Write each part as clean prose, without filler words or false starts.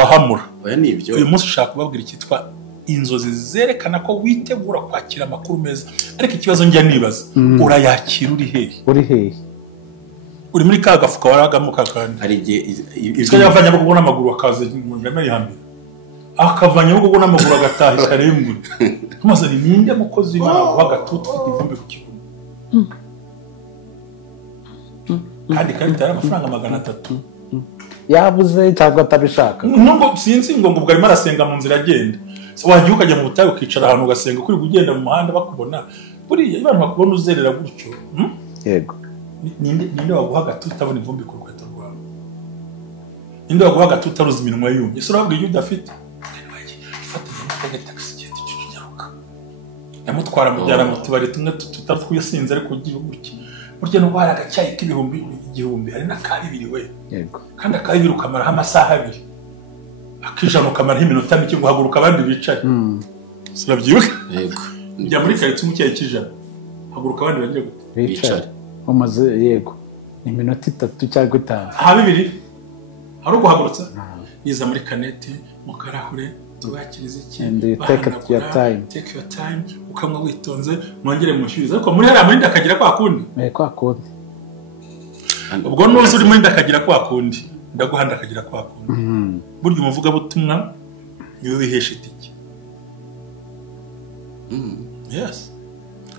wahamura oya nibyo uyu munsi ushaka kubabwira ikitwa inzozi zerekana ko witegura kwakira amakuru meza ariko ikibazo njya nibaza urayakira uri hehe uri muri ka gafuka waragamo kakandi hari igihe ibyo yavanye bwo n'amaguru akaza mu ngame yihambira akavanye bwo n'amaguru agataha karembure tumaze ninde mukozi w'Imana bagatutu ivumbi ku kibuno kandi yari amafaranga 300 yabuze cyangwa atabishaka nubwo sinzi ngo ubwo arimo arasenga mu nzira agenda wagiye ukajya mu butayu ukicara ahantu ugasenga kuri kugenda mu muhanda bakubona buriya abantu bakubona uzerera gutyo yego ninde waguha gatutu utabona ivumbi ku rukweto rwawe ninde waguha gatutu utaruzi iminwa yumye ese urabwira iyo udafite ifatanya n'akaga taxi genda cy'inyaruka yamutwara mujyana mu tubari tumwe tutatwisinze ariko ugiye gutya burya no bara agacyayi k'ibihumbi hari n'akabiri we yego kandi akabiri ukamaraho amasaha 2 akijana ukamaraho iminota mike guhaguruka abandi bicaye surabyibuka yego njya muri kayitsi umucyayi kijana haguruka abandi bagiye bicaye umaze yego ni minota 3 cyangwa 5 aha 2 hari uguhagurutsa yiza muri kanete mu karahure tubakiriza iki take your time ukamwa witonze mwongere mushyiriza ariko muri hariya muri ndakagira kwa kundi ubwo nuzi uri muri ndakagira kwa kundi ndaguhanda akagira kwa kundi burya umuvuga butumwa niwe wihesha itike yes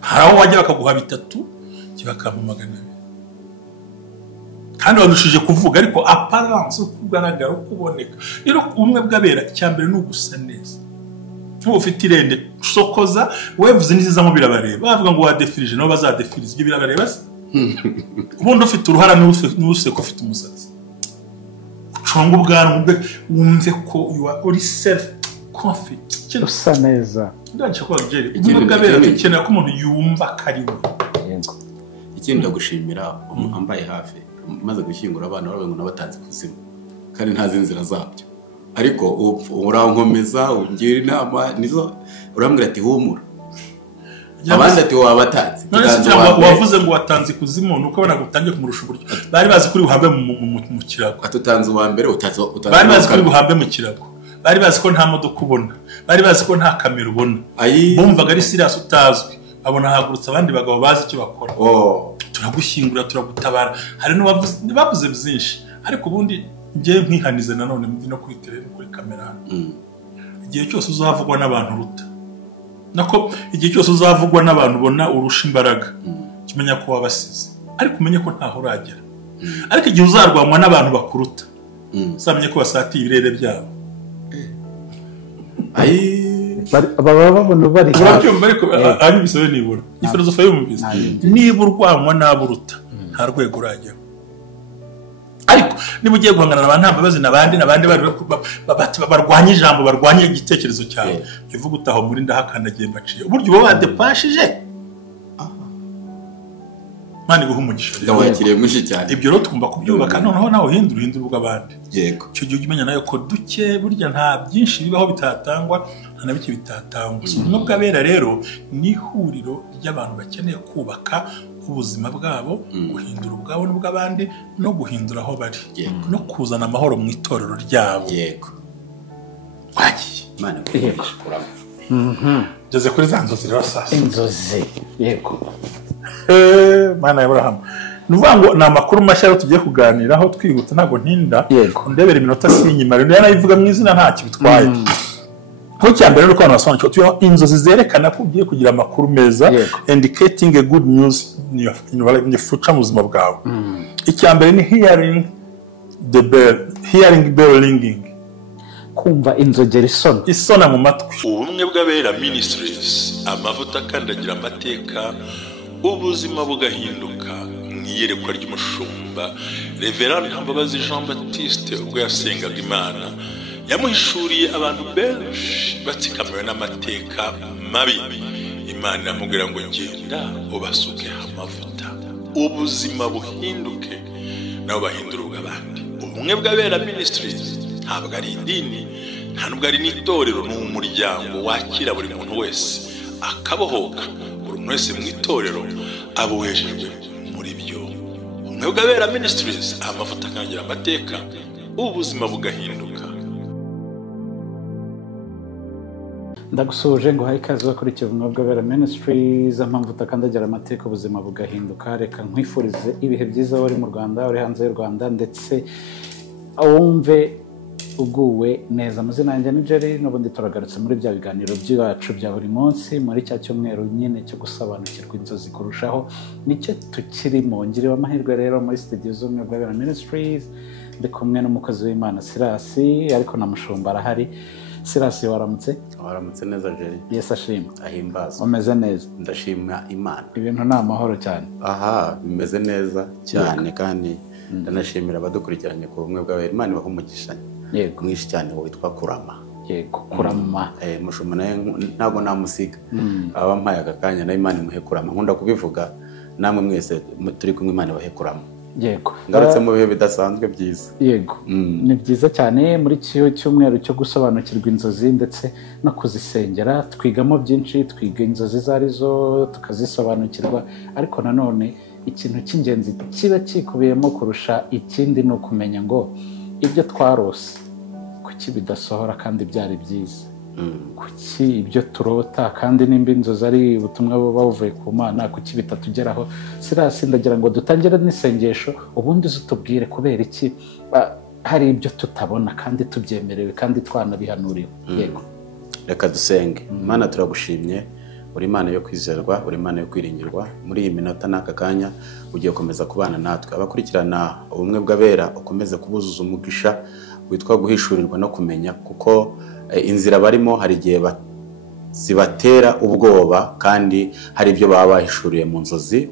haraho wajya bakaguha 3 kibakamba 200 kandi wadushije kuvuga ariko apparence kugaragara kuboneka rero umwe bwabera icyambere n'ugusa neza ufite irende sokoza wevuze niziza mu birabareba bavuga ngo wadefirije no bazadefirize ibyo birabareba ubundi ufite uruhara n'use ko ufite umusatsi uconga ubwanwa wumve ko you are self confident usa neza ndaje kwa Jerry umwe bwabera ikenera ko umuntu yumva kariwe yego ikindi ndagushimira ambaye hafi maze gushyingura abana barabengo nabatanze kuzimu kandi ntazi inzira zabyo ariko urankomeza ungira inama nizo urambwira ati humura abandi ati wabatanze wavuze ngo watanze kuzimu nuko bana gutangiye kumurusha uburyo bari bazi kuri buhambe mu kirago atutanze uwa mbere bari bazi kuri buhambe mu kirago bari bazi ko nta modoka ubona bari bazi ko nta kamera ubona bumvaga ari serious utazwi abona hagurutse abandi bagabo bazi icyo bakora turagushyingura turagutabara hari n'abavuze byinshi ariko ubundi ngiye nkihanize nanone no kuri tele kuri kamera igihe cyose uzavugwa n'abantu ruta nako igihe cyose uzavugwa n'abantu ubona urusha imbaraga kimenya ko wabasize ariko umenye ko ntaho uragera ariko igihe uzarwanwa n'abantu bakuruta uzamenye ko basatiye ibirere byabo baba babona bari ariko ari bisobe nibura ifilozofi y'umubisi niba urwanwa n'aburuta nta rwego uragera ariko niba ugiye guhangana n'abantu ntambabazi n'abandi barwanya ijambo barwanya igitekerezo cyawe bivuga utaho muri ndahakandagiye mbaciye uburyo uba wadepashije mani guha umugisha ndawakiriye mwinshi cyane ibyo rero tugomba kubyubaka noneho nawe uhindura ubw'abandi yego icyo gihe umenya nayo ko duke burya nta byinshi bibaho bitatangwa nta na bike bitatangwa ubumwe bw'abera rero ni ihuriro ry'abantu bakeneye kubaka ubuzima bwabo guhindura ubwabo n'ubw'abandi no guhindura aho bari no kuzana amahoro mu itorero ryabo yego wagiye mana yego ngeze kuri za nzozi rero sasa inzozi yego mana y'Abraham nuvuga ngo na makuru mashya tugiye kuganiraho twihuta ntago ntinda ndebera iminota sinyima rero yanayivuga mu izina nta kibitwaye ko cyambere no kwana wasobanukirwa tuyo inzozi zerekana ko ugiye kugira amakuru meza indicating a good news ni future mu buzima bwawe icyambere ni hearing bell ringing kumva inzogera isona mu matwi ubumwe bw'abera ministries amavuta akandagira amateka ubuzima bugahinduka mwiyerekwa ry'umushumba Reverend Ntambabazi Jean Baptiste ubwo yasengaga Imana yamuhishuriye abantu benshi batsikamiwe n'amateka mabi Imana yamubwira ngo genda ubasuke amavuta ubuzima buhinduke nabo bahindura ubw'abandi ubumwe bw'abera ministries ntabwo ari idini nta nubwo ari n'itorero ni umuryango wakira buri muntu wese akabohoka buri wese mu itorero abohejejwe muri byo umwe bw'abera ministries amavuta akangira amateka ubuzima bugahinduka ndagusuhuje ngo uhaye ikaze wakurikiye ubumwe bw'abera ministries impamvu utakandagira amateka ubuzima bugahinduka. Reka nkwifurize ibihe byiza uri mu Rwanda, uri hanze y'u Rwanda, ndetse wumve uguwe neza. Amazina yanjye ni Jerry, n'ubundi turagarutse muri bya biganiro byacu bya buri munsi muri cya cyumweru nyine cyo gusobanukirwa inzozi kurushaho, nicyo tukirimo. Ngiriwe amahirwe rero muri studio z'ubumwe bw'abera ministries, ndi kumwe n'umukozi w'Imana Sirasi, ariko na mushumba arahari. Sirasi, waramutse? Waramutse neza Jerry. Yesu ashimwe. Ahimbaza. Umeze neza? Ndashima Imana. Ibintu ni amahoro cyane. Aha, bimeze neza cyane kandi ndanashimira abadukurikiranye ku bumwe bw'abera. Imana ibahe umugisha. Yego. Mwinshi cyane witwa Kurama. Yego, Kurama. Mushumba naye ntabwo namusiga. Aba mpaye akakanya na Imana imuhe Kurama. Nkunda kubivuga namwe mwese turi kumwe, Imana ibahe Kurama. Yego. Ngarutse mu bihe bidasanzwe byiza. Yego. Ni byiza cyane muri cyumweru cyo gusobanukirwa inzozi ndetse no kuzisengera. Twigamo byinshi, twiga inzozi zarizo tukazisobanukirwa, ariko nanone ikintu cy'ingenzi kiba kikubiyemo kurusha ikindi ni ukumenya ngo ibyo twarose kuki bidasohora kandi byari byiza. Kuki ibyo turota kandi nimba inzozi ari ubutumwa buba buvuye ku Mana, kuki bitatugeraho? Sirasi, ndagira ngo dutangire n'isengesho ubundi uzutubwire kubera iki hari ibyo tutabona kandi tubyemerewe kandi twanabihanuriwe. Yego, reka dusenge. Mana, turagushimye, uri Imana yo kwizerwa, uri Imana yo kwiringirwa. Muri iyi minota n'aka kanya ugiye gukomeza kubana natwe. Abakurikirana ubumwe bw'abera ukomeze kubuzuza umugisha witwa guhishurirwa no kumenya, kuko inzira barimo hari igihe zibatera ubwoba kandi hari ibyo baba bahishuriye mu nzozi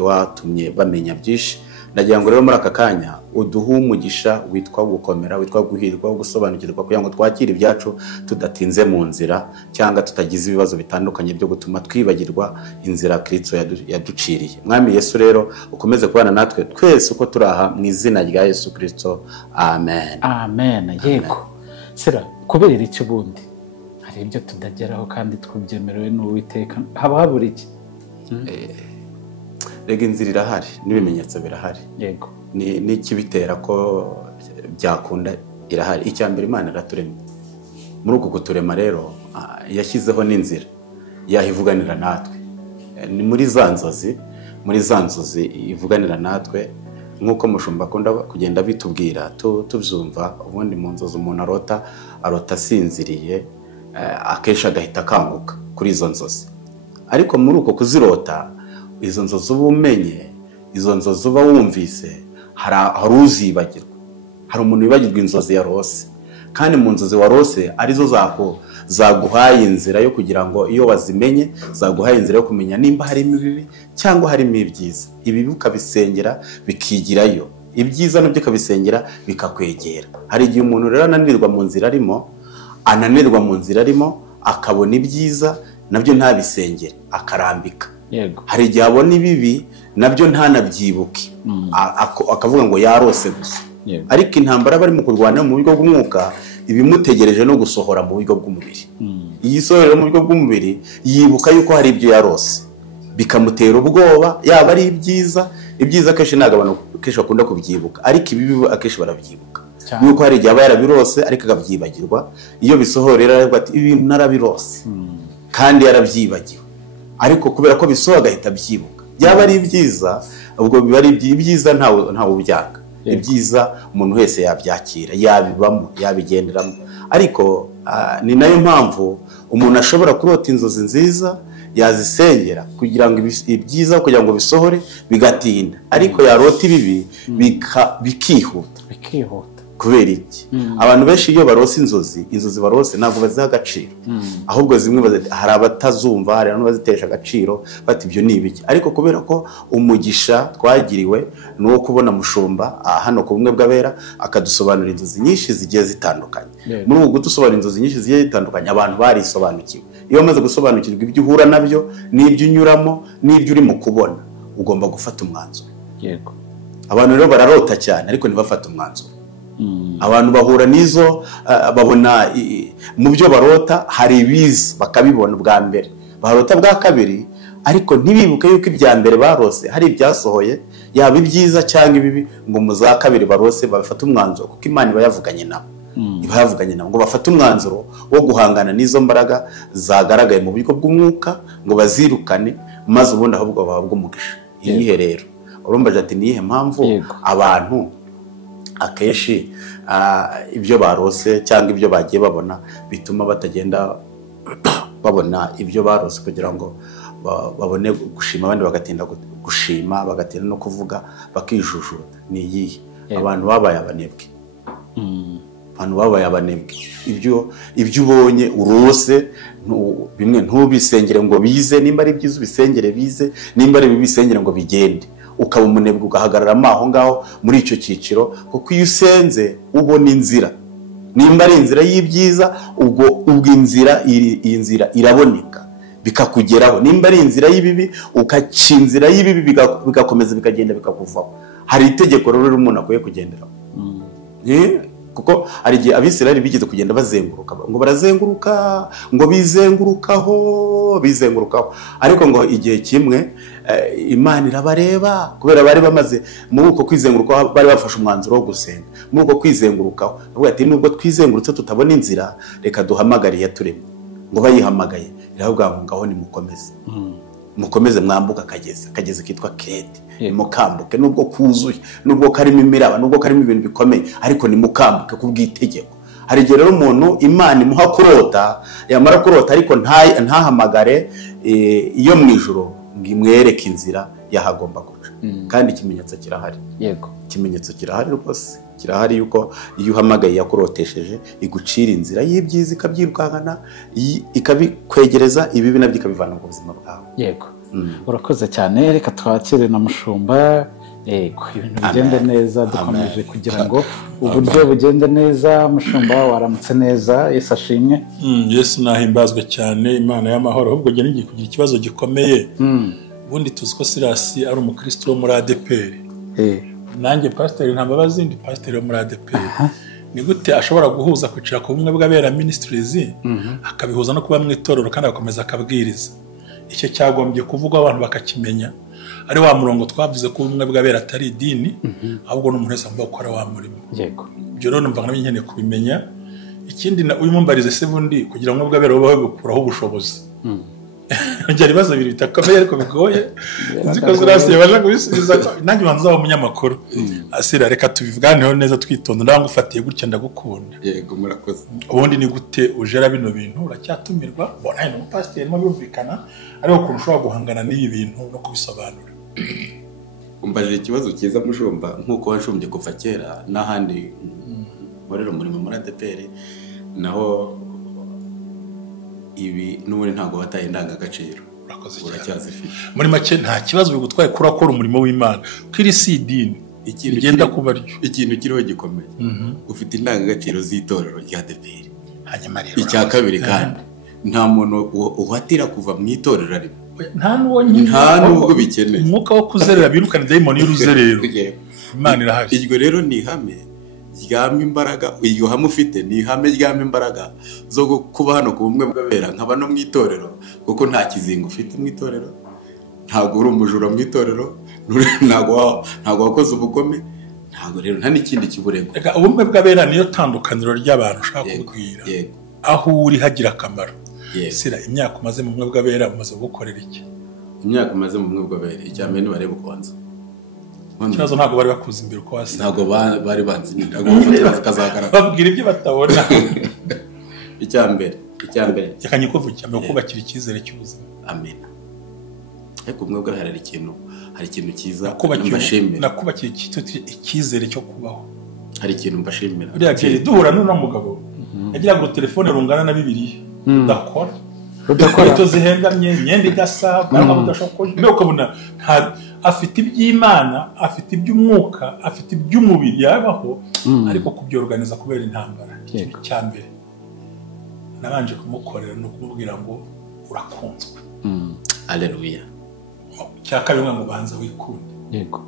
watumye bamenya byinshi. Ndagira ngo rero muri aka kanya uduhe umugisha witwa gukomera, witwa guhirwa, gusobanukirwa, kugira ngo twakire ibyacu tudatinze mu nzira cyangwa tutagize ibibazo bitandukanye byo gutuma twibagirwa inzira Kristo yaduciriye. Mwami Yesu rero ukomeze kubana natwe twese uko turi aha, mu izina rya Yesu Kristo, amen. Amen. Yego. Sira, kubera iki ubundi hari ibyo tudageraho kandi twabyemerewe n'Uwiteka? Haba habura iki? Rega inzira irahari n'ibimenyetso birahari. Yego. N'ikibitera ko byakunda irahari. Icya mbere, Imana iraturema. Muri uku kuturema rero yashyizeho n'inzira yahivuganira natwe. Ni muri za nzozi ivuganira natwe, nk'uko mushumba akunda kugenda bitubwira tubyumva. Ubundi mu nzozi umuntu arota asinziriye, akenshi agahita akanguka kuri izo nzozi. Ariko muri uko kuzirota, izo nzozi uba umenye, izo nzozi uba wumvise, hari uzibagirwa. Hari umuntu wibagirwa inzozi yarose, kandi mu nzozi warose arizo zaguhaye inzira yo kugira ngo iyo wazimenye zaguhaye inzira yo kumenya nimba harimo ibibi cyangwa harimo ibyiza. Ibibi ukabisengera bikigirayo, ibyiza nabyo ukabisengera bikakwegera. Hari igihe umuntu rero ananirwa mu nzira arimo akabona ibyiza nabyo ntabisengere, akarambika. Yego. Hari igihe abona ibibi nabyo ntanabyibuke, akavuga ngo yarose gusa. Yego. Ariko intambara bari mu kurwana mu buryo bw'umwuka ibimutegereje no gusohora mu buryo bw'umubiri. Iyi sohorera mu buryo bw'umubiri yibuka yuko hari ibyo yarose, bikamutera ubwoba. Yaba ari ibyiza akenshi ntabwo abantu kenshi bakunda kubyibuka, ariko ibibi akenshi barabyibuka. Yuko hari igihe aba yarabirose ariko akabyibagirwa. Iyo bisohorera aravuga ati ibintu narabirose, kandi yarabyibagiwe. Ariko kubera ko bisohoka agahita abyibuka. Byaba ari ibyiza, ubwo biba ari ibyiza, ntawe ubyanga. Ibyiza umuntu wese yabyakira, yabibamo, yabigenderamo. Ariko ni nayo mpamvu umuntu ashobora kurota inzozi nziza, yazisengera kugira ngo ibyiza kugira ngo bisohore bigatinda, ariko yarota ibibi bikihuta. Kubera iki? Abantu benshi iyo barose inzozi barose ntabwo baziha agaciro, ahubwo zimwe hari abatazumva, hari n'abazitesha agaciro bati ibyo ni ibiki. Ariko kubera ko umugisha twagiriwe n'uwo kubona mushumba hano ku bumwe bw'abera akadusobanura inzozi nyinshi zigiye zitandukanye. Muri ubu gudusobanura inzozi nyinshi zigiye zitandukanye, abantu barisobanukiwe. Iyo wamaze gusobanukirwa ibyo uhura nabyo n'ibyo unyuramo n'ibyo urimo kubona, ugomba gufata umwanzuro. Yego. Abantu rero bararota cyane ariko ntibafate umwanzuro. Abantu bahura nizo babona mu byo barota hari ibiza bakabibona bwa mbere, barota bwa kabiri ariko ntibibuke yuko ibya mbere barose hari ibyasohoye, yaba ibyiza cyangwa ibibi, ngo mu za kabiri barose bafata umwanzuro kuko Imana iba yavuganye nabo. bavuganye nabo ngo bafate umwanzuro wo guhangana n'izo mbaraga zagaragaye mu buryo bw'umwuka ngo bazirukane maze ubundi ahubwo bahabwa umugisha. Iyihe rero urumva ati niyihe mpamvu abantu akenshi ibyo barose cyangwa ibyo bagiye babona bituma batagenda babona ibyo barose kugira ngo babone gushima, abandi bagatinda gushima, bagatinda no kuvuga, bakijujuta. Ni iyihe? Abantu babaye abanebwe. Abantu babaye abanebwe. Ibyo ubonye urose bimwe ntubisengere ngo bize, nimba ari byiza ubisengere bize, nimba ari bibisengere ngo bigende, ukaba umunebwe ugahagarara aho ngaho muri icyo cyiciro. Kuko iyo usenze ubona inzira, nimba ari inzira y'ibyiza ubwo iyi nzira iraboneka bikakugeraho. Nimba ari inzira y'ibibi ukaca inzira y'ibibi bigakomeza bikagenda bikakuvaho. Hari itegeko rero umuntu akwiye kugenderaho. Kuko hari igihe Abisirayeli bigeze kugenda bazenguruka, ngo barazenguruka, ngo bizengurukaho, ariko ngo igihe kimwe Imana irabareba, kubera bari bamaze muri uko kwizengurukaho, bari bafashe umwanzuro wo gusenga. Muri uko kwizengurukaho bavuga ati nubwo twizengurutse tutabona inzira, reka duhamagare iyaturemye. Ngo bayihamagaye iravuga ngo ngaho mukomeze mwambuka akagezi kitwa Krete, mukambuke nubwo kuzuye, nubwo karimo imiraba, nubwo karimo ibintu bikomeye, ariko ni mukambuke kubw'itegeko. Hari igihe rero umuntu Imana imuha kurota, yamara kurota ariko ntahamagare iyo mu ijuru ngo imwereke inzira yahagomba guca. Kandi ikimenyetso kirahari. Ikimenyetso kirahari rwose, kirahari yuko iyo uhamagaye yakurotesheje igucira inzira y'ibyiza, ikabyirukankana, ikabikwegereza, ibibi nabyo ikabivana mu buzima bwawe. Urakoze cyane. Reka twakire na Mushumba. Ibintu bigende neza, dukomeje kugira ngo uburyo bugende neza. Mushumba, waramutse neza? Yesu ashimwe. Yesu nahimbazwe cyane, Imana y'amahoro. Ahubwo njye ngiye kugira ikibazo gikomeye. Ubundi tuzi ko Sirasi ari umukristo wo muri ADPR. Nanjye pasiteri Ntambabazi ndi pasiteri wo muri ADPR. Ni gute ashobora guhuza kwicara ku bumwe bw'abera ministries akabihuza no kuba mu itorero kandi agakomeza akabwiriza? Icyo cyagombye kuvugwa abantu bakakimenya. Ari wa murongo twavuze ko ubumwe bw'abera atari idini, ahubwo n'umuntu wese agomba gukora wa murimo. Ibyo rero numva nabyo nkeneye kubimenya. Ikindi uyu mumbarize se bundi kugira ngo bw'abera babe gukuraho ubushobozi. Njye ibibazo bibiri bitakomeye ariko bigoye. Nzi ko Sirasi yabasha kubisubiza, nanjye banza zaba umunyamakuru. Asira reka tubivuganeho neza twitonda, ndangufatiye gutya ndagukunda. Yego murakoze. Ubundi ni gute ujera bino bintu? Uracyatumirwa, bona ni umupasiteri mo byumvikana, ariko ukuntu ushobora guhangana n'ibi bintu no kubisobanura. Umbaje ikibazo cyiza Mushumba, nk'uko washumbye kuva kera n'ahandi nkorera umurimo muri ADPR, naho ibi n'ubundi ntabwo wataye indangagaciro. Uracyazifite. Muri make nta kibazo bigutwaye kurakora umurimo w'Imana. Kwiri si idini. Igenda kuba ryo. Ikintu kiriho gikomeye. Ufite indangagaciro z'itorero rya ADPR. Hanyuma rero icya kabiri kandi nta muntu uhatira kuva mu itorero ari. Nta nubwo bikeneye. Umwuka wo kuzerera birukana daimoni y'uruzerero. Imana irahari. Iryo rero ni ihame ryamwe imbaraga, iyo hamwe ufite ni ihame ryamwe imbaraga zo kuba hano ku bumwe bw'abera, nkaba no mu itorero, kuko nta kizingo ufite mu itorero, ntabwo uri umujura mu itorero, ntabwo wakoze ubugome, ntabwo rero nta n'ikindi kiburego. Reka ubumwe bw'abera niyo tandukaniro ry'abantu ushaka kubwira. Aho uri hagira akamaro. Sira imyaka umaze mu bumwe bw'abera umaze gukorera iki? Imyaka umaze mu bumwe bw'abera icyambere nibareba ukonza. Ikibazo ntabwo bari bakuze imbere uko wasi. Ntabwo bari banzi, ntabwo bafatira kazagaragara. Babwira ibyo batabona. Icyambere. Yakanye kuvuga mu kubakira icyizere cy'ubuzima. Amen. Ariko umwe bwa hari ikintu cyiza mbashimira. Nakubakira icyizere cyo kubaho. Hari ikintu mbashimira. Buriya gihe duhura n'uno mugabo yagira ngo telefone rungana na 2 udakora. Ito zihengamye imyenda idasa, baraba budashokoje. Mbere ukabona afite iby'Imana, afite iby'umwuka, afite iby'umubiri yabaho, ariko kubyorganiza kubera intambara. Cyambere nabanje kumukorera no kumubwira ngo urakunzwe. Alleluia. Cyakabiri ngo banza wikunde. Yego.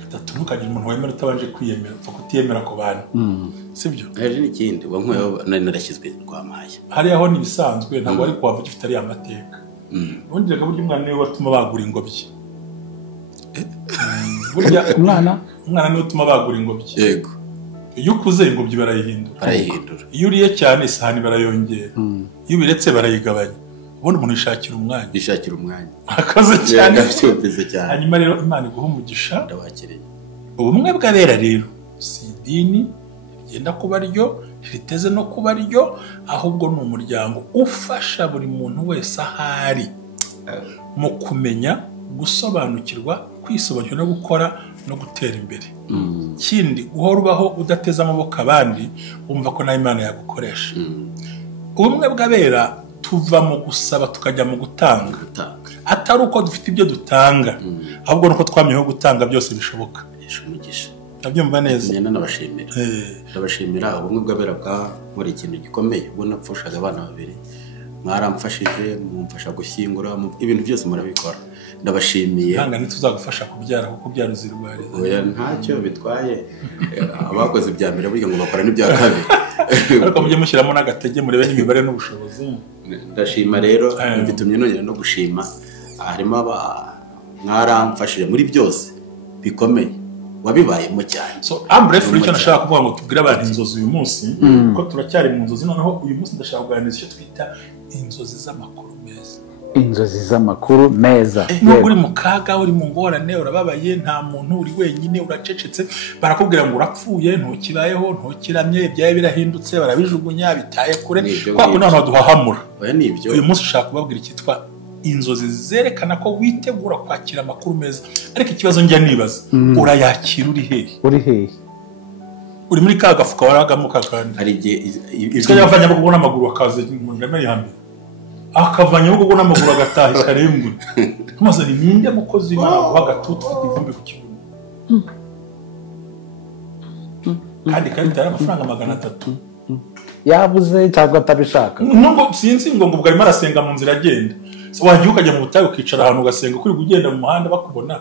Gatatu ntukagira umuntu wemera utabanje kwiyemera, upfa kutiyemera ku bantu. Sibyo? Hari n'ikindi wankweho narashyizwe kwa Maya. Hari aho nibisanzwe ntabwo ari kwava gifite ari amateka. Ubundi rega buryo umwana niwe watuma bagura ingobyi. Burya umwana niwe utuma bagura ingobyi. Yego. iyo ukuze ingobyi barayihindura iyo uriye cyane isahani barayongera iyo ubiretse barayigabanya ubundi umuntu yishakira umwanya akaze cyane hanyuma rero Imana iguha umugisha ndabakiriye ubumwe bw'abera rero si idini rigenda kuba ryo riteze no kuba ryo ahubwo ni umuryango ufasha buri muntu wese ahari mu kumenya gusobanukirwa kwisobanukira no gukora no gutera imbere kindi guhora ubaho udateze amaboko abandi wumva ko nayo Imana yagukoresha ubumwe bw'abera tuva mu gusaba tukajya mu gutanga atari uko dufite ibyo dutanga ahubwo nuko twamyeho gutanga byose bishoboka umugisha ndabyumva neza nyina ndabashimira ubumwe bw'abera bwa ikintu gikomeye ubwo napfushaga abana babiri mwaramfashije mumfasha gushyingura ibintu byose murabikora ndabashimiye hanga ntituzagufasha kubyara kuko byara uzirwariza oya ntacyo bitwaye abakoze ibya mbere burya ngo bakora n'ibya kabiri ariko mujye mushyiramo n'agatege murebe n'imibare n'ubushobozi ndashima rero bitumye nongera no gushima harimo mwaramfashije muri byose bikomeye wabibayemo cyane so bref icyo nashaka kuvuga ngo tubwire abantu inzozi uyu munsi ko turacyari mu nzozi noneho uyu munsi ndashaka kuganiriza icyo twita inzozi z'amakuru meza inzozi z'amakuru meza nubwo uri mu kaga uri mu ngorane urababaye nta muntu uri wenyine uracecetse barakubwira ngo urapfuye ntukibayeho ntukiramye ibyaye birahindutse barabijugunya bitaye kure kwa ko naho duhahamura uyu munsi ushaka kubabwira icyitwa inzozi zerekana ko witegura kwakira amakuru meza ariko ikibazo njya nibaza urayakira uri hehe uri muri ka gafuka waragamo kakandi hari igihe ikajya avanya bwo n'amaguru akaze ngana yambe akavanya bwo n'amaguru agataha ikarembwe tumaze ninde mukozi w'Imana bagatutu ufite ivumbi ku kibuno kandi yari amafaranga 300 yabuze cyangwa atabishaka nubwo sinzi ngo ubwo arimo arasenga mu nzira agenda wagiye ukajya mu butayu ukicara ahantu ugasenga kuri kugenda mu muhanda bakubona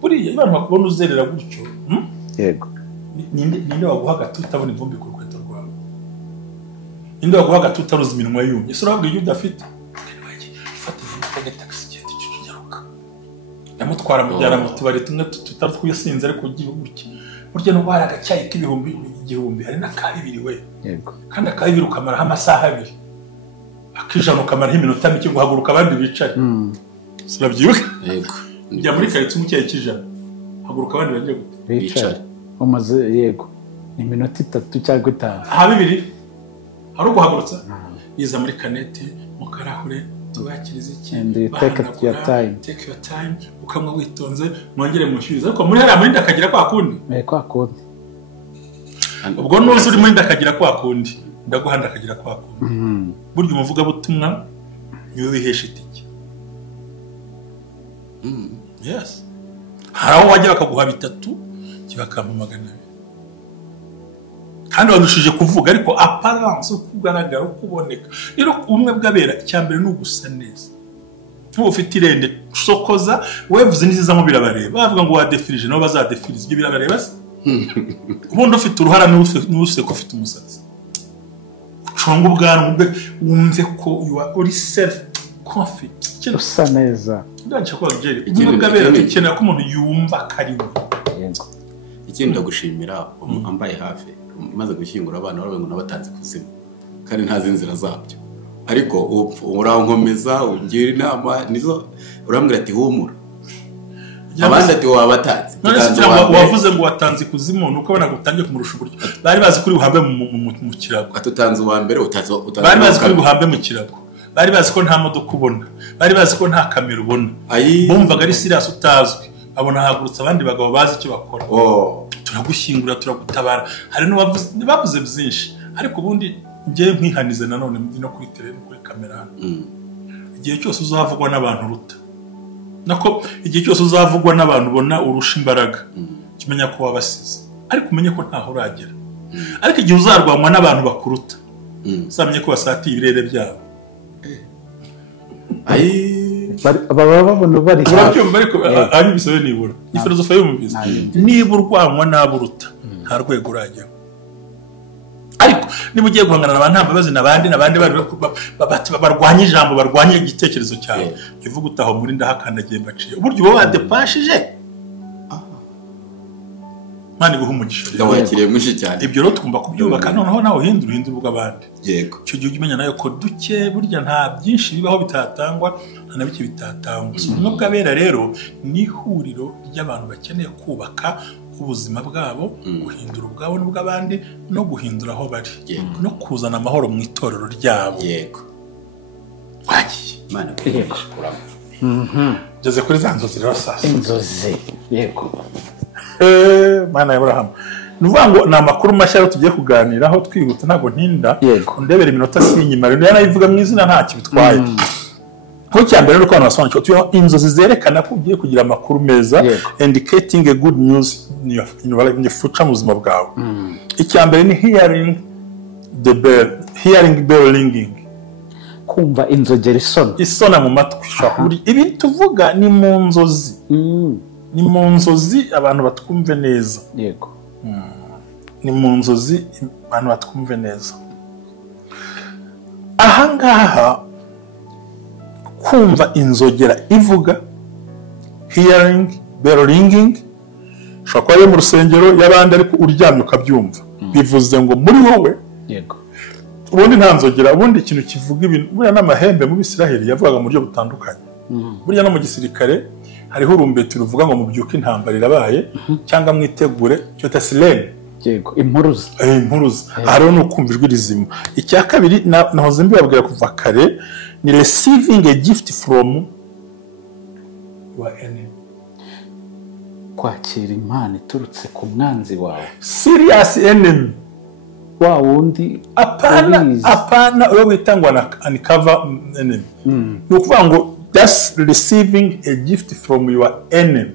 buriya abantu bakubona uzerera gutyo yego ninde waguha agatutu utabona ivumbi ku rukweto rwawe ninde waguha agatutu utaruzi iminwa yumye ese urabwira ibyo udafite fata ivumbi ukajya taxi igenda icucunyaruka ndamutwara mujyana mu tubari tumwe tutari twisinze ariko ugiye gutya burya no bara agacyayi k'ibihumbi hari n'akabiri we yego kandi akabiri ukamaraho amasaha 2 akijana ukamaraho iminota mike guhaguruka abandi bicare surabyibuka yego njya muri karitsiye umucyayi kijana haguruka abandi bagiye bicare umaze yego ni iminota 3 cyangwa 5 aha 2 hari uguhagurutsa yiza muri kanete mu karahure tubakiriza iki take your time ukamwa witonze mwongere mushyiriza ariko muri hariya muri ndakagira kwa kundi ubwo nuzi uri muri ndakagira kwa kundi ndaguhanda akagira kwa kundi burya umuvuga butumwa niwe wihesha itike yes hari aho wajya bakaguha 3 kibakampa 200 kandi wadushije kuvuga ariko apparence kugaragara ukuboneka rero umwe bw'abera icyambere no gusa neza ufite irende sokoza wevuze niziza mu birabareba bavuga ngo wadefirije no bazadefirize ibyo birabareba ubundi ufite uruhara n'use ko ufite umusatsi uconga ubwanwa wumve ko uri self confident usa neza ndaje kwa Jerry umwe bw'abera dukenera ko umuntu yumva karimo yego ikindi ndagushimira ambaye hafi maze gushyingura abana barabengo nabatanze kuzimu kandi ntazi inzira zabyo ariko urankomeza ungira inama nizo urambwira ati humura abandi ati wabatanze wavuze ngo watanze kuzimu nuko abana gutangiye kumurusha uburyo bari bazi kuri buhambe mu kirago atutanze uwa mbere bari bazi kuri buhambe mu kirago bari bazi ko nta modoka ubona bari bazi ko nta kamera ubona bumvaga ari serious utazwi abona hagurutse abandi bagabo bazi icyo bakora turagushyingura turagutabara hari n'abavuze byinshi ariko ubundi ngiye nkwihanize nanone no kuri tele kuri kamera igihe cyose uzavugwa n'abantu ruta nako igihe cyose uzavugwa n'abantu ubona urusha imbaraga kimenya ko wabasize ariko umenye ko ntaho uragera ariko igihe uzarwanwa n'abantu bakuruta uzamenye ko wasatiye ibirere byabo baba babona bari urabyumva ariko ari bisobe nibura ifilozofi y'umubizi niba urwanwa n'aburuta nta rwego uragera ariko niba ugiye guhangana n'abantu nta mbabazi n'abandi barwanya ijambo barwanya igitekerezo cyawe kivuga utaho muri ndahakandagiye mbaciye uburyo uba wadepashije Imana iguha umugisha ndawakiriye mwinshi cyane ibyo rero tugomba kubyubaka noneho nawe uhindura ubw'abandi yego icyo gihe umenya nayo ko duke burya nta byinshi bibaho bitatangwa nta na bike bitatangwa ubumwe bw'abera rero ni ihuriro ry'abantu bakeneye kubaka ubuzima bwabo guhindura ubwabo n'ubw'abandi no guhindura aho bari no kuzana amahoro mu itorero ryabo yego wagiye Imana kuramo ngeze kuri za nzozi rero sasa inzozi yego Mana ya Abrahamu nuvuga ngo ni amakuru mashya rero tugiye kuganiraho twihuta ntabwo ntinda ndebera iminota sinyima rero yanayivuga mu izina ntacyo bitwaye ko cyambere rero abantu basobanukirwa tuyo inzozi zerekana ko ugiye kugira amakuru meza indicating a good news ni future mu buzima bwawe icyambere ni hearing bell ringing kumva inzogera isona mu matwi ibi tuvuga ni mu nzozi ni mu nzozi abantu batwumve neza yego ni mu nzozi abantu batwumve neza ahangaha kumva inzogera ivuga hearing bell ringing ushobora kuba ari mu rusengero y'abandi ariko uryamye ukabyumva bivuze ngo muri wowe yego ubundi nta nzogera ubundi ikintu kivuga ibintu buriya n'amahembe mu Bisiraheli yavugaga mu buryo butandukanye buriya no mu gisirikare hariho urumbeti ruvuga ngo mubyuke intambara irabaye cyangwa mwitegure cyo ta sirene yego impuruza hariho no kumva ijwi rizima icya kabiri nahoze mbibabwira kuva kare ni receiving a gift from your enemy kwakira impano iturutse ku mwanzi wawe serious enemy wa wundi apana uwo witangwa na uncover enemy ni ukuvuga ngo that's receiving a gift from your enemy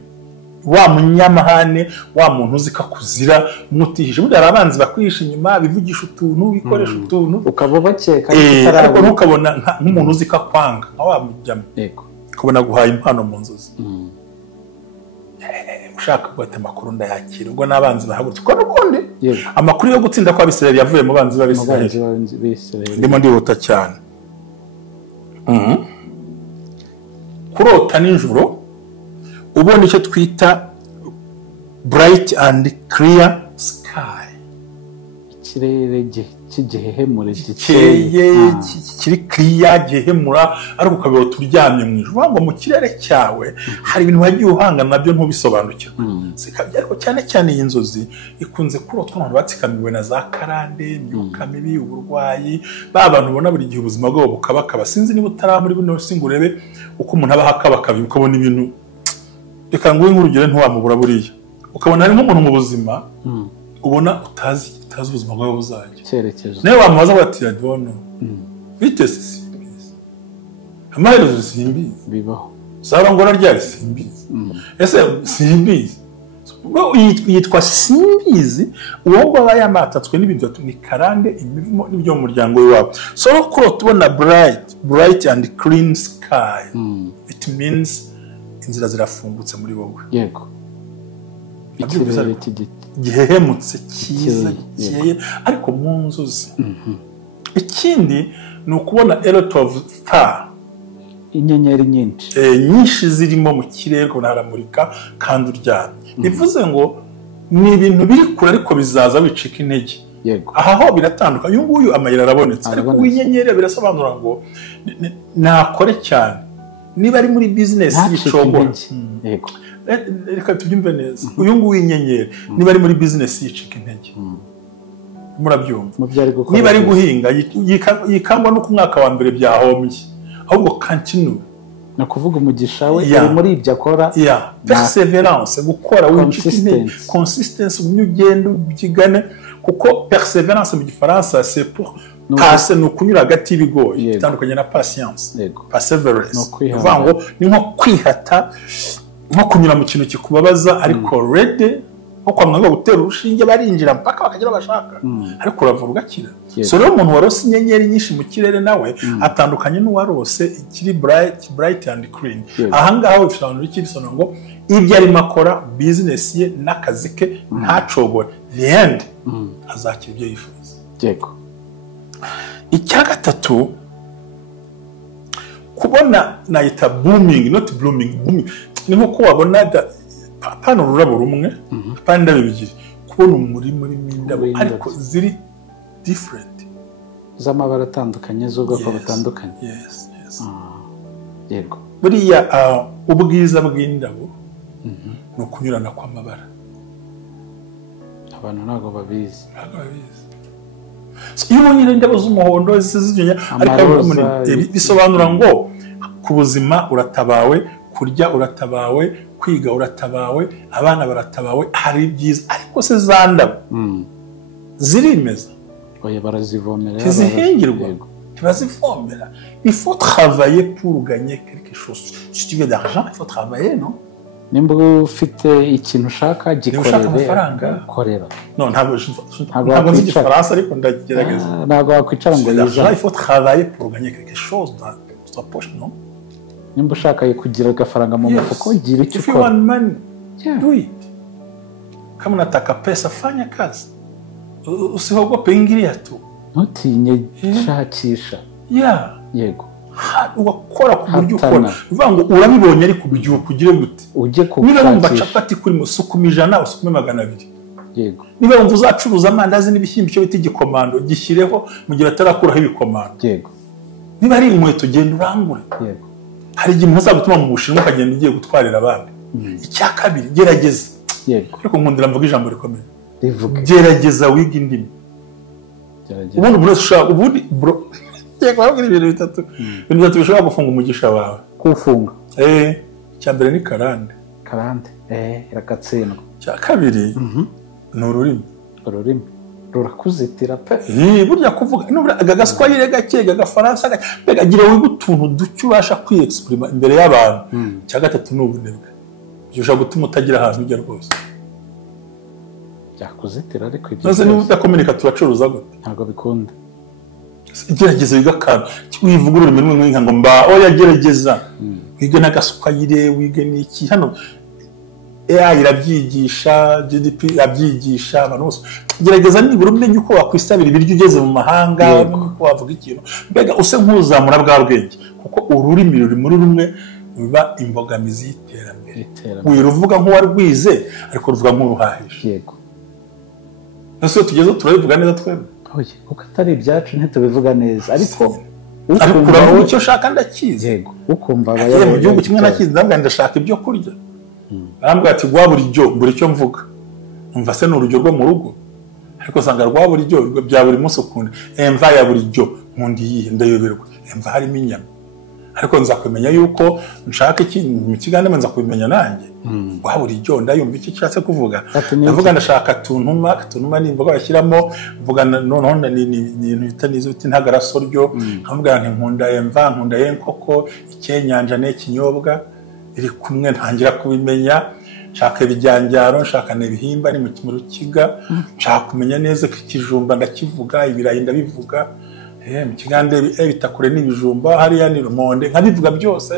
wa munyamahane wa muntu uzi ko akuzira mwutihije muri arabanzi bakwihisha inyuma bivugisha utuntu bikoresha utuntu ukaba bakeka ariko ntukabona nk'umuntu uzi ko akwanga nka wa mujyamo yego ukabona guhaye impano mu nzozi ushaka gufata amakuru ndayakira ubwo n'abanzi bahagurutse ko n'ubundi amakuru yo gutsinda kwa Bisirayeli yavuye mu banzi b'Abisirayeli ndimo ndihuta cyane kurota nijoro ubona icyo twita bright and clear sky ikirere cy'igihehemure gikeye kiri clear gihemura ariko ukabera turyamye mu ijoro ngo mu kirere cyawe hari ibintu wagiye uhangana nabyo ntubisobanukirwa sikabye ariko cyane cyane iyi nzozi ikunze kurotwa abantu batsikamiwe na za karande imyuka mibi uburwayi bantu ubona buri gihe ubuzima bwabo bukabakaba sinzi niba utara muri bino singurebe uko umuntu aba hakabakabi ukabona ibintu reka nguhe nk'urugero ntiwamubura buriya ukabona harimo umuntu mu buzima ubona utazi ubuzima bwawe buzajya cyerekezo nawe wamubaza bati yadono bitese simbizi amaherezo simbizi bibaho saba ngora ryari simbizi ese simbizi yitwa simbizi uwo ngo aba yamatatswe n'ibintu ni karande imivumo n'ibyo mu muryango w'iwabo so kuro tubona bright and clean sky it means inzira zirafungutse muri wowe yego ikirere gihehemutse cyiza gikeye ariko mu nzozi ikindi ni ukubona a lot of star inyenyeri nyinshi zirimo mu kirere ko haramurika kandi uryamye bivuze ngo ni ibintu biri kure ariko bizaza bicika intege aha ho biratandukanye uyu nguyu amayira arabonetse ariko uw'inyenyeri birasobanura ngo nakore cyane niba ari muri business y'icogora yego reka tubyumve neza uyu nguyu w'inyenyeri niba ari muri business yicika intege murabyumva niba ari guhinga yikangwa no ku mwaka wa mbere byahombye ahubwo continue no kuvuga umugisha we ari muri ibyo akora perseverance gukora wicika intege consistency ugenda ubyigane kuko perseverance mu gifaransa c'est pour passer no kunyura hagati y'ibigoye bitandukanye na patience perseverance uvuga ngo ni nko kwihata nko kunyura mu kintu kikubabaza ariko ready nko kwamwanga gutera urushinge barinjira mpaka bakagira bashaka ariko uravuga ugakira so rero umuntu warose inyenyeri nyinshi mu kirere nawe atandukanye n'uwarose ikiri bright and clean ahangaha bisobanura iki bisobanura ngo ibyo arimo akora business ye n'akazi ke ntacogore the end azakira ibyo yifuza yego icya gatatu kubona nayita booming not blooming booming ni nko wabona pano ururabo rumwe panda bibiri kubona umurima urimo indabo ariko ziri different z'amabara atandukanye z'ubwoko butandukanye. Yego. Buriya ubwiza bw'indabo ni ukunyurana kw'amabara. Abantu ntabwo babizi. Iyo ubonye indabo z'umuhondo zizijya ariko bisobanura ngo ku buzima uratabawe, kurya uratabawe, kwiga uratabawe, abana baratabawe, hari byiza ariko se za ndabo zirimeza. Oya barazivomera. Ntizihingirwa. Ntibazivomera. Il faut travailler pour gagner quelque chose. Si tu veux d'argent, il faut travailler, non? Nimba ufite ikintu ushaka gikorere korera. Non, ntabwo nzi igifaransa ariko ndagerageza. Ntabwo wakwicara ngo yiza. Il faut travailler pour gagner quelque chose dans ta poche, non? Nimba ushaka kugira agafaranga mu mufuko gira icyo ukora. If you want money, do it. Kama unataka pesa fanya kazi. Usihogope ingilia tu. Ntutinye shakisha. Yego. Ugakora ku buryo ukora. Bivuga ngo urabibonye ariko ubigiye kugire gute. Ujye kushakisha. Niba wumva capati kuri musukuma 100 usukume 200. Yego. Niba wumva uzacuruza amandazi n'ibishyimbo cyo biti gikomando gishyireho mu gihe atarakuraho ibikomando. Yego. Niba ari inkweto genda urangure. Yego. Hari igihe mpuzagutuma mu Bushinwa ukagenda ugiye gutwarira abandi. Icya kabiri gerageza. Yego. Ariko nkundira mvuga ijambo rikomeye. Rivuge. Gerageza wiga indimi. Gerageza. Ubundi umuntu ushaka ubundi bro. Yego babwira ibintu bitatu. Ibintu bitatu bishobora gufunga umugisha wawe. Kufunga. Icya mbere ni karande. Karande. Irakatsindwa. Icya kabiri ni ururimi. Ururimi. Rurakuzitira pe. Burya kuvuga nubura agagaswahili gake gagafaransa mbega gira wiga utuntu duke ubasha kwiexprima imbere y'abantu. Icya gatatu ni ubunebwe. Bishobora gutuma utagira ahantu ujya rwose. Yakuzitira ariko ibyo. Naze niba udakomunika turacuruza gute? Ntabwo bikunda. Gerageza wiga akantu wivuga ururimi rumwe nka ngo oya gerageza wige n'agaswahili wige n'iki hano AI irabyigisha, GDP irabyigisha abantu bose. Gerageza nibura umenye uko wakwisabira ibiryo ugeze mu mahanga, uko wavuga ikintu. Mbega use nk'uzamura bwa bwenge kuko ururimi ruri muri rumwe biba imbogamizi y'iterambere. Wiruvuga nk'uwarwize ariko ruvuga nk'uruhahisha. Yego. Nase tugeze turabivuga neza twebwe. Oye, kuko atari ibyacu ntitubivuga neza ariko ukumva icyo ushaka ndakizi. Yego. Ukumva abaye mu gihugu kimwe nakizi ndabwo ndashaka ibyo kurya. Arambwira ati gwa buri ryo buri cyo mvuga. Umva se n'urujyo rwo mu rugo. Ariko sanga rwa buri ryo bya buri munsi ukunda. Emva ya buri ryo nkundi yihe ndayoberwa. Emva harimo inyama. Ariko nzakwemenya yuko nshaka iki mu kiganiro nza kubimenya nanjye. Gwa buri ryo ndayumva iki cyatse kuvuga. Ndavuga ndashaka tunuma nimvuga bashyiramo mvuga none ni ibintu bitanizo biti ntagarasoryo. Nkavuga nti nkunda emva nkunda yenkoko icyenyanja n'ikinyobwa. Iri kumwe ntangira kubimenya nshaka ibijyanjaro nshaka n'ibihimba ni mu rukiga nshaka kumenya neza ko ikijumba ndakivuga ibirayi ndabivuga mu kigande bitakure n'ibijumba hariya ni rumonde nkabivuga byose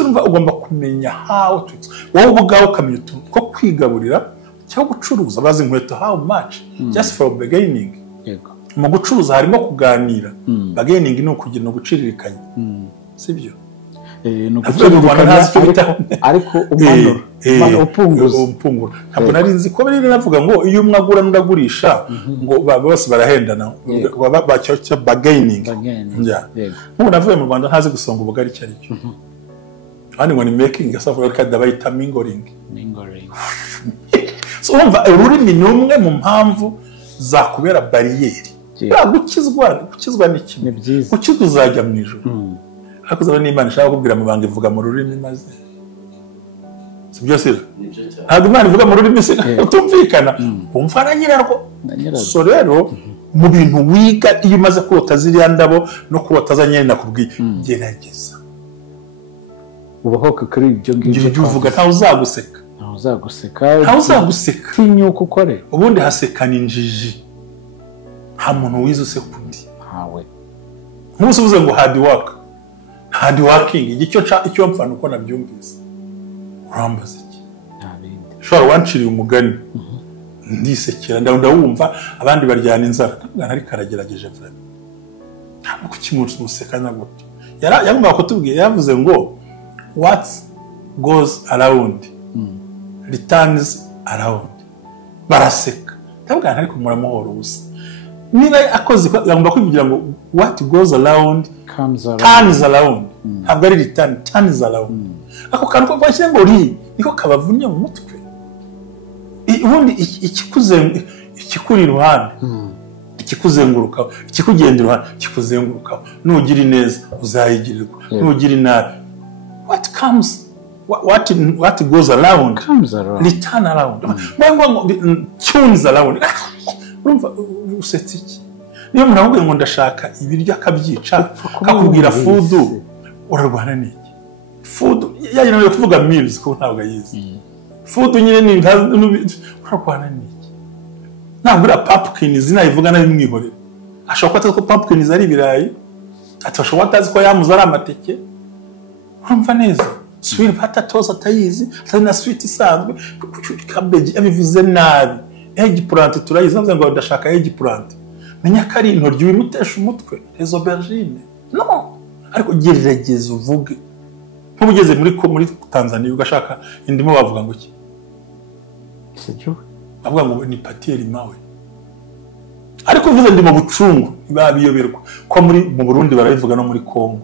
urumva ugomba kumenya how to wowe ubwawe ukamenya ko kwigaburira cyangwa gucuruza bazi inkweto how much just for beginning. Yego. Mu gucuruza harimo kuganira beginning ni ukugira no guciririkanya sibyo. Ariko upungura ntabwo nari nzi ko bari navuga ngo iyo umwagura n'uragurisha ngo bose barahendana bacyo bargaining. Nk'ubu navuye mu Rwanda ntazi gusonga ubugari icyo aricyo kandi ngo ni making gasafura kandi bayita mingling. So umva ururimi ni umwe mu mpamvu zakubera bariyeri. Gukizwa ni kimwe gukizwa uzajya mu ijuru. Ariko zaba n'Imana ishaka kubwira amabanga ivuga mu rurimi maze sibyo sira ntabwo Imana ivuga mu rurimi se utumvikana umva na nyirarwo. So rero mu bintu wiga iyo umaze kurota ziriya ndabo no kurota za nyene nakubwiye gerageza ubahoka kuri ibyo ngibyo uvuga ntawe uzaguseka ntawe uzaguseka tinyuka ukore ubundi hasekana injiji nta muntu wize useka undi ntawe ntusubize ngo hard working icyo mpfana uko nabyumvise urambaza iki shora wanciriye umugani ndisekera ndawumva abandi baryana inzara ntabwo ari karagerageje vrema ntabwo kukimunsi musekana gute yagomba kutubwiye yavuze ngo what goes around returns around baraseka ndabwira ariko muramuhora ubusa niba akoze yagomba kwivugira ngo what goes around turns around ntabwo ari return turns around ako kantu ko kwashye ngo ri niko kabavunnye mu mutwe ubundi ikikuri iruhande ikikuzenguruka ikikugenda iruhande ikikuzenguruka nugira neza uzayigirirwa nugira inabi what goes around return around turns around urumva usetse iki niyo muravuga ngo ndashaka ibiryo akabyica akakubwira food urarwana n'iki food yagenewe kuvuga meals ko ntabwo yize food nyine ni urarwana n'iki ntabwo pumpkin zinayivuga nayo mwihorera ashobora kwata ko pumpkin ari ibirayi atashobora atazi ko yamuza ari amateke urumva neza sweet potatoes atayizi atari na sweet isanzwe cabbage abivuze nabi eggplant turayizi ngo ndashaka eggplant menya ko ari intoryi wimutesha umutwe les aubergines no ariko gerageza uvuge nk'ubugeze muri Tanzania ugashaka indimo bavuga ngo iki sicyo bavuga ngo ni patieri mawe ariko uvuze ndi mu bucungu babiyoberwa ko mu Burundi barabivuga no muri Kongo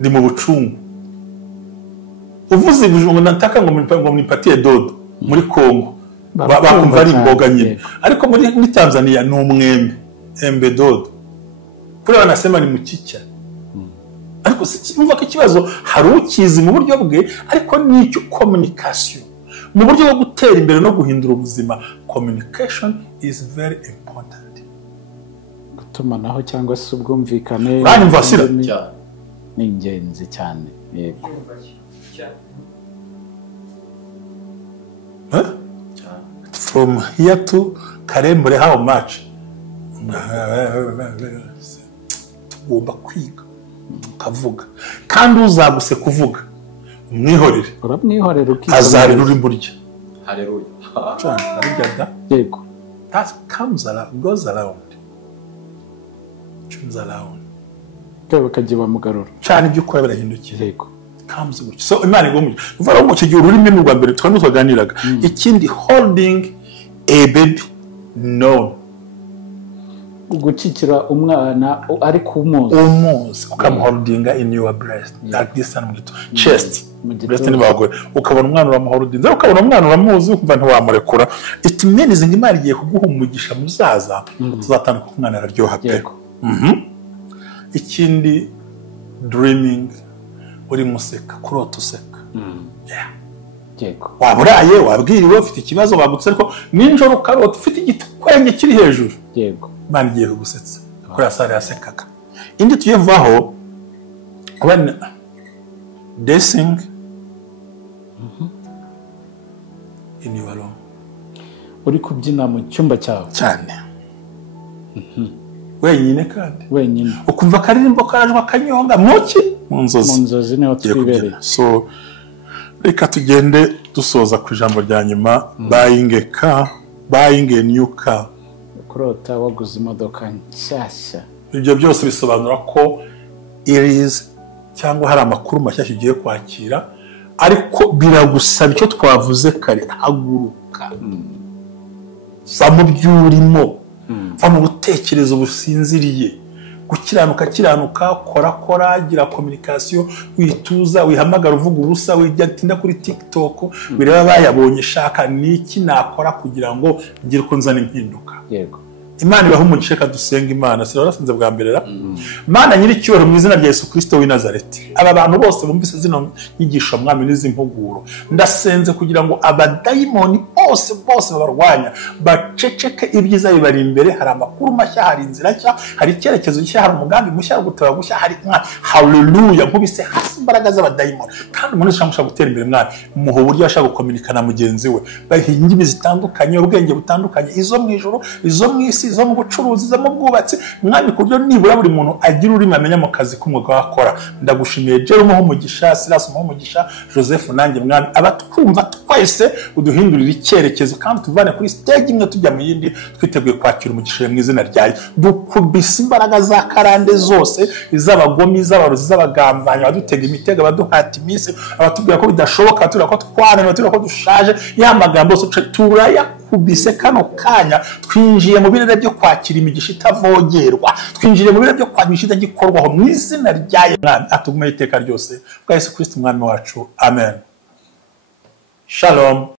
ndi mu bucungu uvuze ngo nataka ngo ni patieri dodo muri Kongo bakumva ari imboga nyine ariko muri Tanzania ni umwembe embe dodo kuri banasema ni mukica ariko simva ko ikibazo hari ukizi mu buryo bwe ariko nicyo communication mu buryo bwo gutera imbere no guhindura ubuzima communication is very important gutumanaho cyangwa se ubwumvikane bani mvasira ni ingenzi cyane yego from here to Karembure how much tugomba kwiga tukavuga kandi uzaguse kuvuga umwihorere uramwihorere azari ruri burya haleluya arigada yego that comes around goes around turns around bakagiye bamugarura cyane ibyo ukora birahindukira yego comes gutyo so imana igomba uvuga ngo kigiye ururimi n'urwa mbere twaganiraga ikindi holding a baby no gucikira umwana ari kumuzi ukamuholdinga in your breast like this and mugito chest breast ni bagore ukabona umwana uramuholdinga ukabona umwana uramuzi ukumva ntiwamurekura it means ngo imana igiye kuguha umugisha muzaza tuzatandukana umwana araryoha pe ikindi dreaming uri museka kurota useka yego waburaye wabwiriwe ufite ikibazo bagutse ariko ninjoro ukarota ufite igitwenge kiri hejuru yego imana igiye kugusetsa kuri asare yasekaga indi tuyevaho when dancing in your room uri kubyina mu cyumba cyawe cyane wenyine kandi wenyine ukumva karirimbo karajwa kanyonga muki mu nzozi niho twibereye so reka tugende dusoza ku ijambo rya nyuma buying a new car kurota waguze imodoka nshyashya ibyo byose bisobanura ko is cyangwa hari amakuru mashyashya ugiye kwakira ariko biragusaba icyo twavuze kare haguruka va mu byurimo va mu butekerezo businziriye gukiranuka kora gira communication wituza wihamagara uvuga ubusa wijyatinda kuri TikTok bireba bayabonye shaka niki nakora kugira ngo ngire ko nzana impinduka yego Imana ibaho umugisha kadusenga Imana sirasinze bwa mbere Mana nyiri cyoro mu izina rya Yesu Kristo w'i Nazareti aba bantu bose bumvise zino nyigisho mwami n'izimpuguro ndasenze kugira ngo abadayimoni bose babarwanya baceceke ibyiza bibari imbere hari amakuru mashya hari inzira nshya hari icyerekezo cya hari umugambi mushya wo gutaba gushya hari haleluya nkubise hasi imbaraga z'abadayimoni kandi umuntu ushaka gutera imbere mwami muho buryo ashaka gukominikana mugenzi we bahindimi zitandukanye ubwenge butandukanye izo mu ijuru izo mu isi zo mu bucuruzi zo mu bwubatsi mwami kuryo nibura buri muntu agira urimo amenya mu kazi k'umwuga wakora ndagushimiye Jerome umugisha Silas umugisha Joseph nanjye mwami abatwumva twese uduhindurira icyerekezo kandi tuvane kuri stage imwe tujya mu yindi twiteguye kwakira umugisha mu izina ryayo dukubise imbaraga za karande zose iz'abagomi iz'abarozi z'abagambanyi badutega imitego baduhata iminsi abatubwira ko bidashoboka turi ko twananiwe turi ko dushaje ya magambo yose turaya dukubise kano kanya twinjiye mu birere byo kwakira imigisha itavogerwa, twinjiye mu birere byo kwakira imigisha itagikorwaho mu izina rya Yesu atugume iteka ryose bwa Yesu Kristo umwami wacu, amen. Shalom.